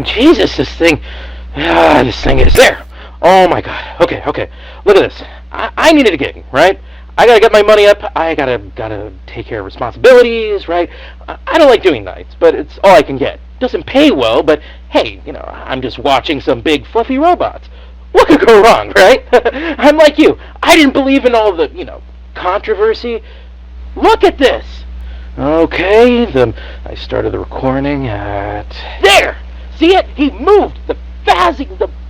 on, Jesus, this thing is there. Oh my God. Okay. Look at this. I needed a gig, right? I gotta get my money up. I gotta take care of responsibilities, right? I don't like doing nights, but it's all I can get. Doesn't pay well, but hey, I'm just watching some big fluffy robots. What could go wrong, right? I'm like you. I didn't believe in all the, controversy. Look at this. Okay, I started the recording at there. See it? He moved. The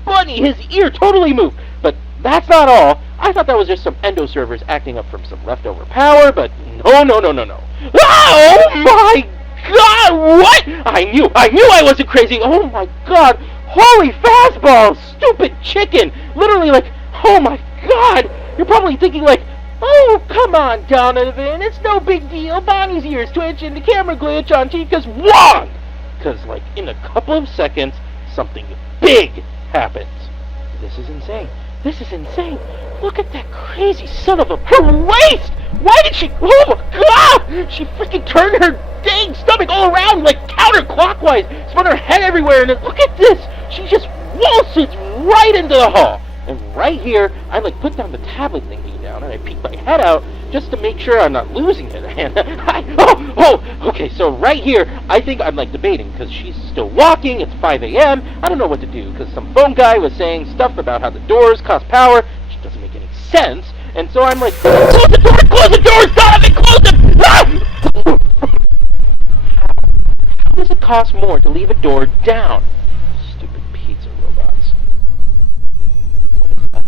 bunny, his ear totally moved. But that's not all. I thought that was just some endo servers acting up from some leftover power, but no. Oh my God! What? I knew I wasn't crazy. Oh my God! Holy fastballs! Stupid chicken! Literally, oh my God! You're probably thinking oh, come on, Donovan. It's no big deal. Bonnie's ears twitch and the camera glitch on Chica's wrong. Because, in a couple of seconds, something big happens. This is insane. Look at that crazy son of a... Her waist! Why did she... Oh, my God! She freaking turned her dang stomach all around, counterclockwise. Spun her head everywhere, and then look at this! She just waltzes right into the hall. And right here, I put down the tablet thingy down, and I peek my head out just to make sure I'm not losing it. And okay, so right here, I think I'm debating, because she's still walking, it's 5 a.m., I don't know what to do, because some phone guy was saying stuff about how the doors cost power, which doesn't make any sense, and so I'm close the doors, Donovan, close them! Ah! How does it cost more to leave a door down? Stupid pizza robots. What is that?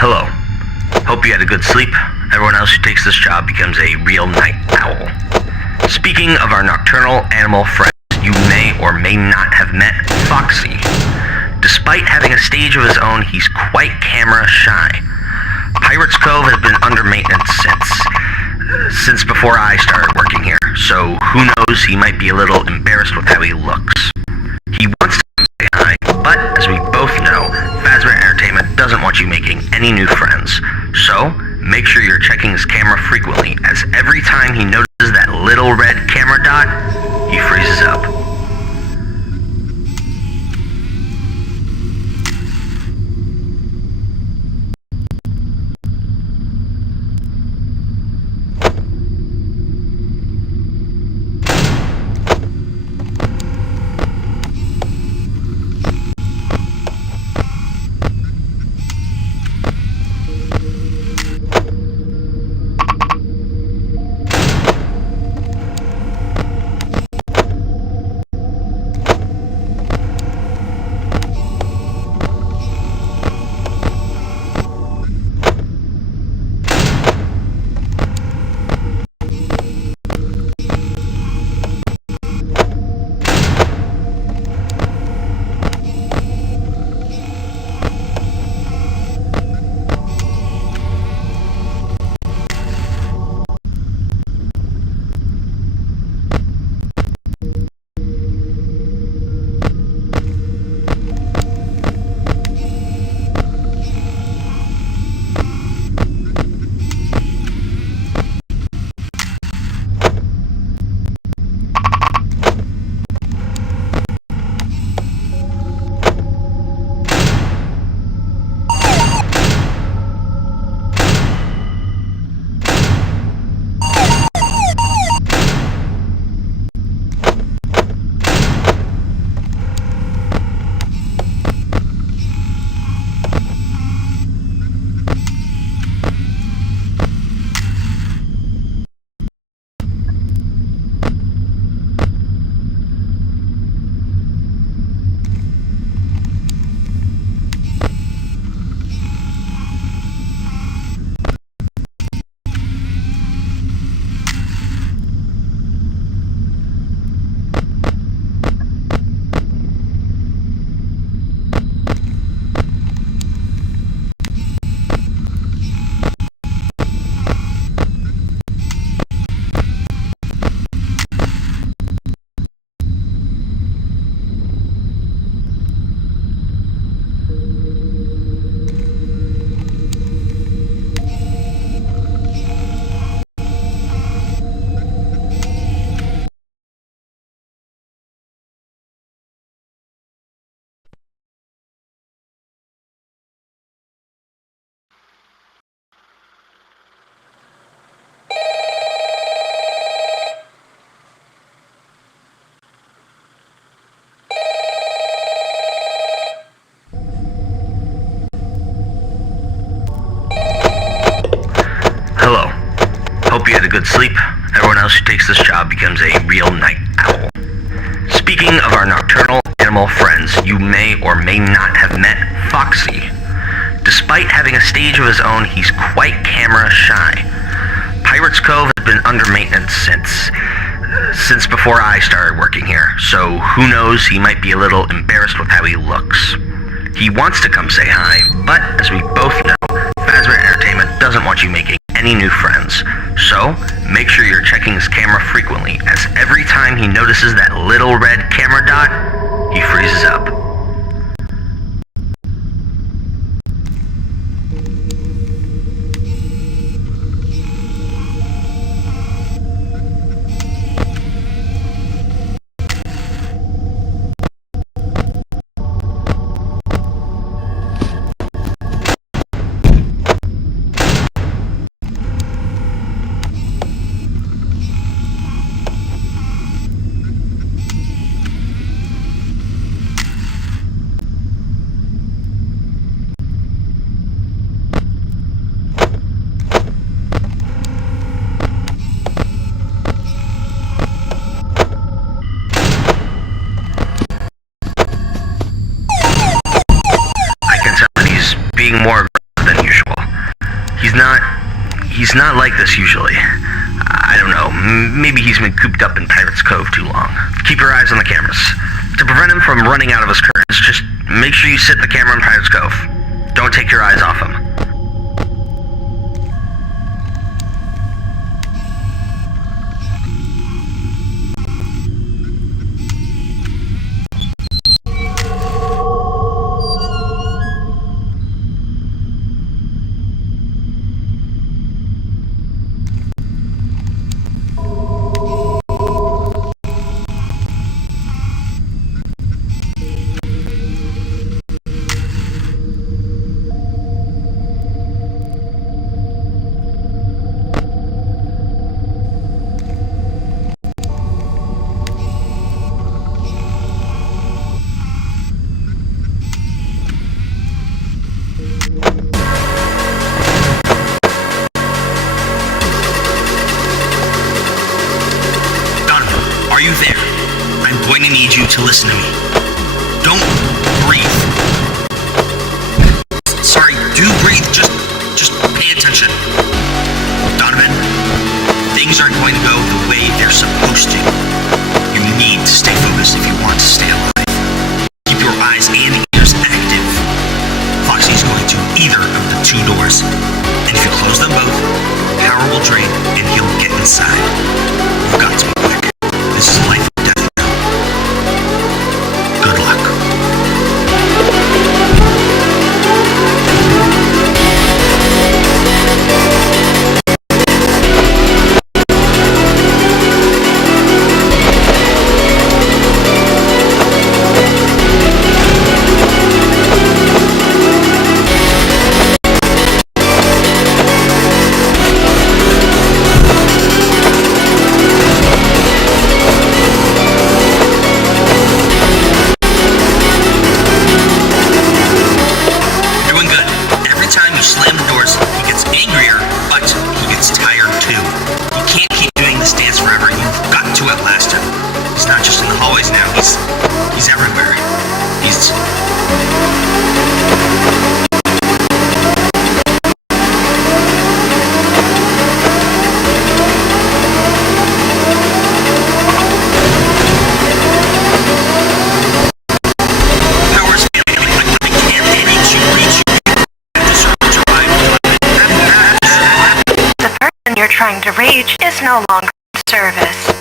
Hello. Hope you had a good sleep. Everyone else who takes this job becomes a real night owl. Speaking of our nocturnal animal friends, you may or may not have met Foxy. Despite having a stage of his own, he's quite camera shy. Pirates Cove has been under maintenance since before I started working here, so who knows, he might be a little embarrassed with how he looks. He wants to say hi, but as we both know, Fazbear Entertainment doesn't want you making any new friends. So, make sure you're checking his camera frequently, as every time he notices that little red camera dot, he freezes up. Hope you had a good sleep. Everyone else who takes this job becomes a real night owl. Speaking of our nocturnal animal friends, you may or may not have met Foxy. Despite having a stage of his own, he's quite camera shy. Pirates Cove has been under maintenance since before I started working here, so who knows, he might be a little embarrassed with how he looks. He wants to come say hi, but as we both know, Fazbear Entertainment doesn't want you making any new friends. So, make sure you're checking his camera frequently, as every time he notices that little red camera dot, he freezes up. Being more aggressive than usual. He's not like this usually. I don't know, maybe he's been cooped up in Pirates Cove too long. Keep your eyes on the cameras. To prevent him from running out of his curtains, just make sure you sit the camera in Pirates Cove. Don't take your eyes off him. Are you there? I'm going to need you to listen to me. Don't breathe. Sorry, do breathe. Just pay attention. Donovan, things aren't going to go the way they're supposed to. You need to stay focused if you want to stay alive. Keep your eyes and ears active. Foxy's going to either of the two doors. And if you close them both, power will drain and he'll get inside. You've got to be quick. This is life or death now. Good luck. He's everywhere. He's... Power's failing. I can't reach you. The person you're trying to reach is no longer in service.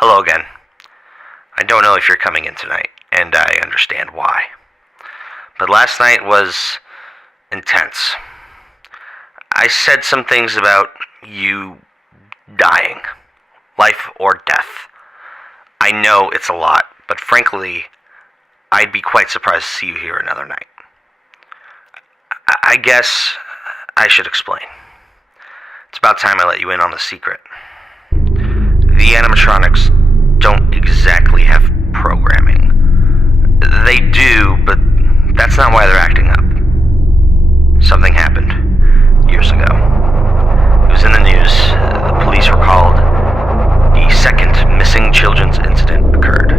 Hello again. I don't know if you're coming in tonight, and I understand why. But last night was intense. I said some things about you dying. Life or death. I know it's a lot, but frankly, I'd be quite surprised to see you here another night. I guess I should explain. It's about time I let you in on the secret. The animatronics don't exactly have programming. They do, but that's not why they're acting up. Something happened years ago. It was in the news. The police were called. The second missing children's incident occurred.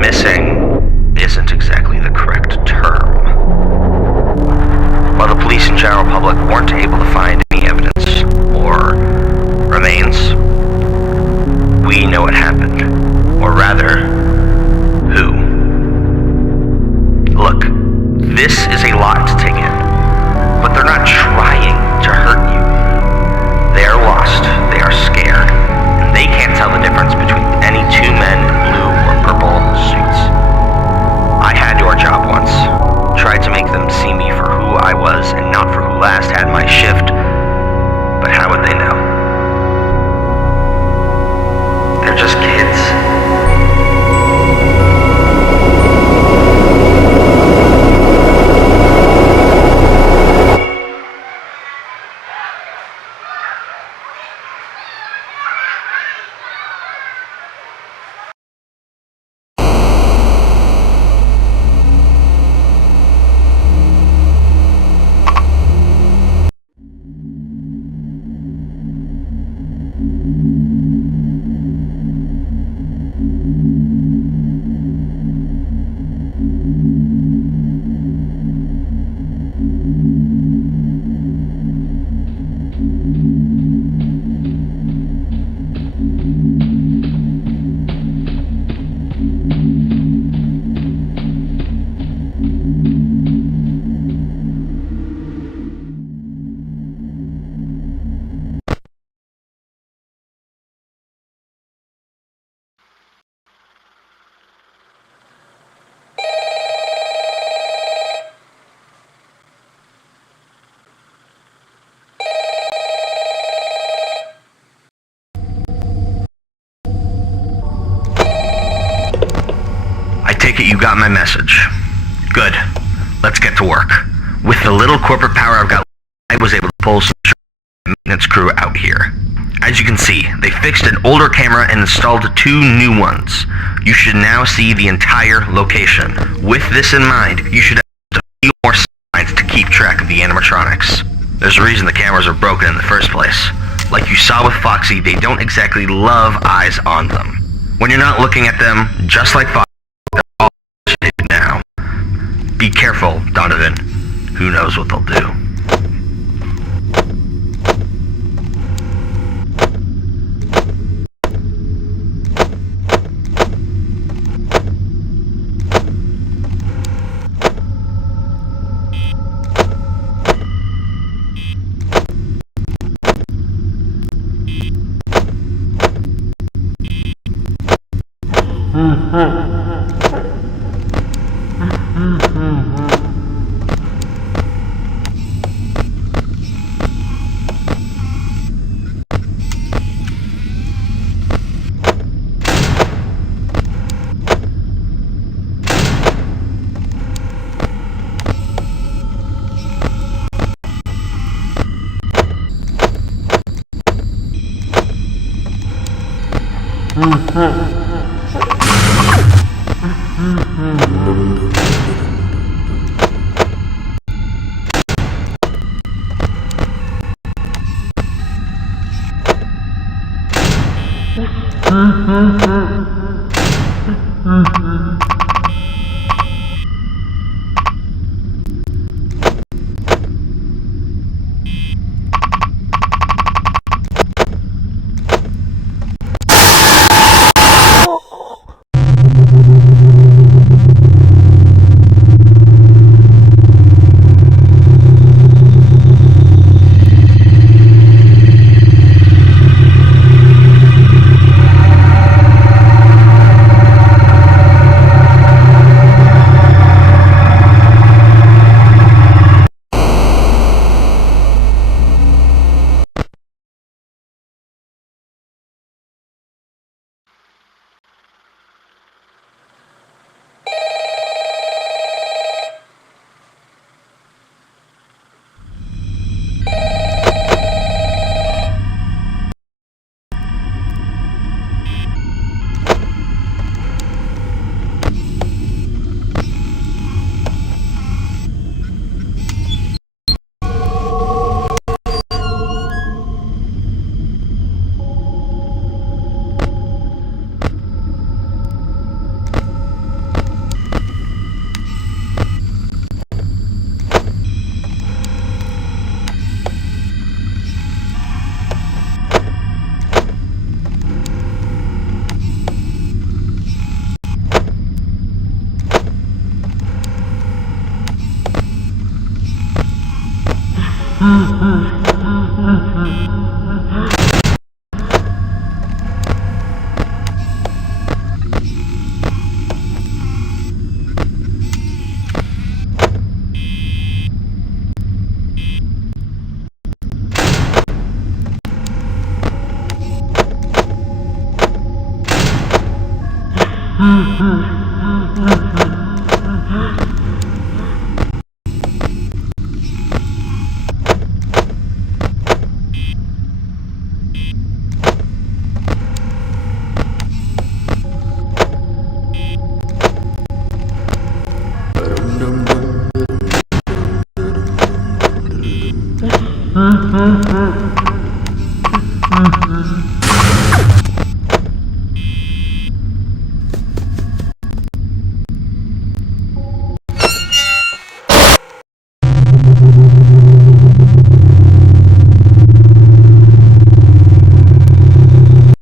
Missing isn't exactly the correct term. While the police and general public weren't able to find any evidence or remains, we know what happened. Or rather, who. Look, this is a lot to take in, but they're not trying to hurt you. They are lost, they are scared, and they can't tell the difference between any two men in blue or purple suits. I had your job once. Tried to make them see me for who I was and not for who last had my shift, but how would they know? They're just kids. Take it you got my message. Good. Let's get to work. With the little corporate power I've got, I was able to pull some maintenance crew out here. As you can see, they fixed an older camera and installed 2 new ones. You should now see the entire location. With this in mind, you should have a few more signs to keep track of the animatronics. There's a reason the cameras are broken in the first place. Like you saw with Foxy, they don't exactly love eyes on them. When you're not looking at them, just like Foxy, now. Be careful, Donovan. Who knows what they'll do.